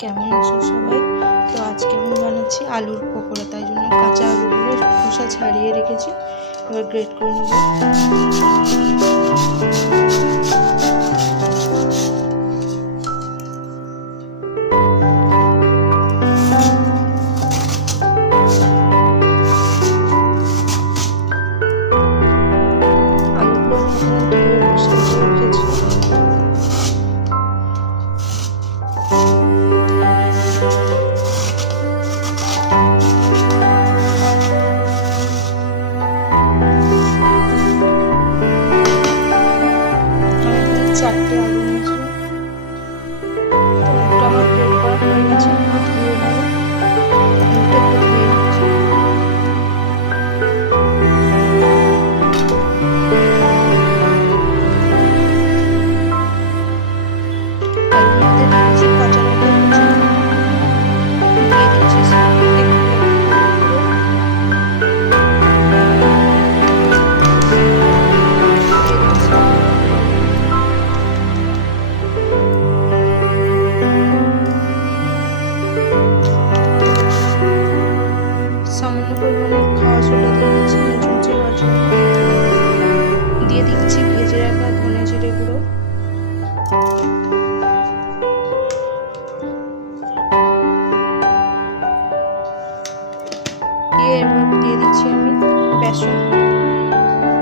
কেমন আছো সবাই? তো আজকে আমি বানাচ্ছি আলুর পকোড়া। তাই জন্য কাঁচা আলুগুলো খোসা ছাড়িয়ে রেখেছি, এবার গ্রেট করে নেব। আলুগুলো ধুয়ে বসিয়ে রেখেছি। চারটে আলু নিয়েছি, তো আমার গ্রেট করা হয়ে গেছে। ধুয়ে নেব, আলুটা একটু ধুয়ে নিচ্ছি। তার মধ্যে দিচ্ছি কাঁচা লঙ্কা কুচি, দিয়ে দিচ্ছি সামান্য পরিমাণে খাওয়া সোডা দিয়ে দিচ্ছি মুচমুচে হওয়ার জন্য। দিয়ে দিচ্ছি ভেজে রাখা ধনে জিরে গুঁড়ো, দিয়ে এবার দিয়ে দিচ্ছি আমি বেসন।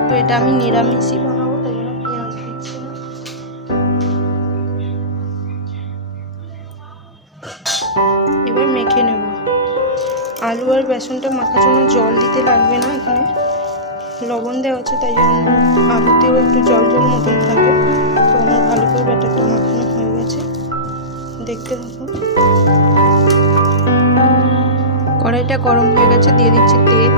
তো এটা আমি নিরামিষই বানাবো, তাই জন্য পেঁয়াজ দিচ্ছি না। এবার মেখে নেব। আলু আর বেসনটা মাখার জন্য জল দিতে লাগবে না, এখানে লবণ দেওয়া আছে, তাই জন্য আলুতেও একটু জল জল মতন থাকে। তো আমার ভালো করে ব্যাটারটা মাখানো হয়ে গেছে, দেখতে থাকুন। কড়াইটা গরম হয়ে গেছে, দিয়ে দিচ্ছি তেল।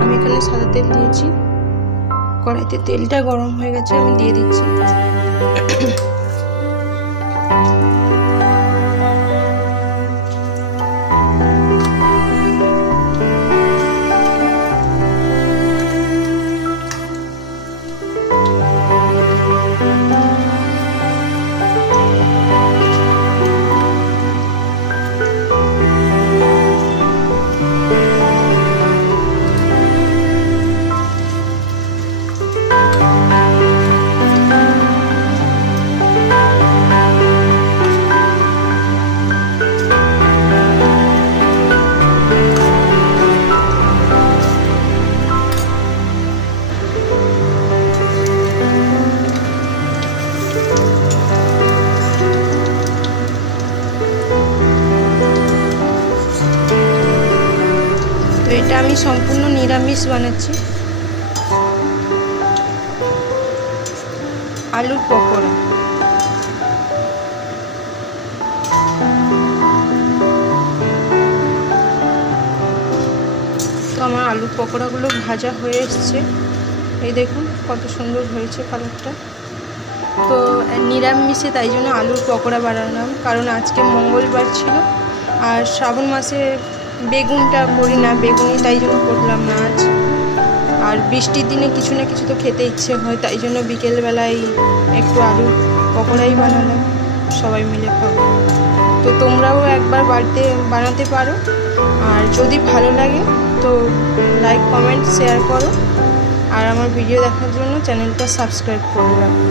আমি এখানে সাদা তেল দিয়েছি। কড়াইতে তেলটা গরম হয়ে গেছে, আমি দিয়ে দিচ্ছি তো এটা আমি সম্পূর্ণ নিরামিষ বানাচ্ছি, আলুর পকোড়া। তো আমার আলুর পকোড়াগুলো ভাজা হয়ে এসছে, এই দেখুন কত সুন্দর হয়েছে কালারটা। তো নিরামিষে তাই জন্য আলুর পকোড়া বানালাম, কারণ আজকে মঙ্গলবার ছিল আর শ্রাবণ মাসে বেগুনটা করি না, বেগুনি তাই জন্য করলাম না আজ। আর বৃষ্টির দিনে কিছু না কিছু তো খেতে ইচ্ছে হয়, তাই জন্য বিকেলবেলায় একটু আলুর পকোড়াই বানালাম, সবাই মিলে খাবো। তো তোমরাও একবার বাড়িতে বানাতে পারো, আর যদি ভালো লাগে তো লাইক কমেন্ট শেয়ার করো, আর আমার ভিডিও দেখার জন্য চ্যানেলটা সাবস্ক্রাইব করে রাখো।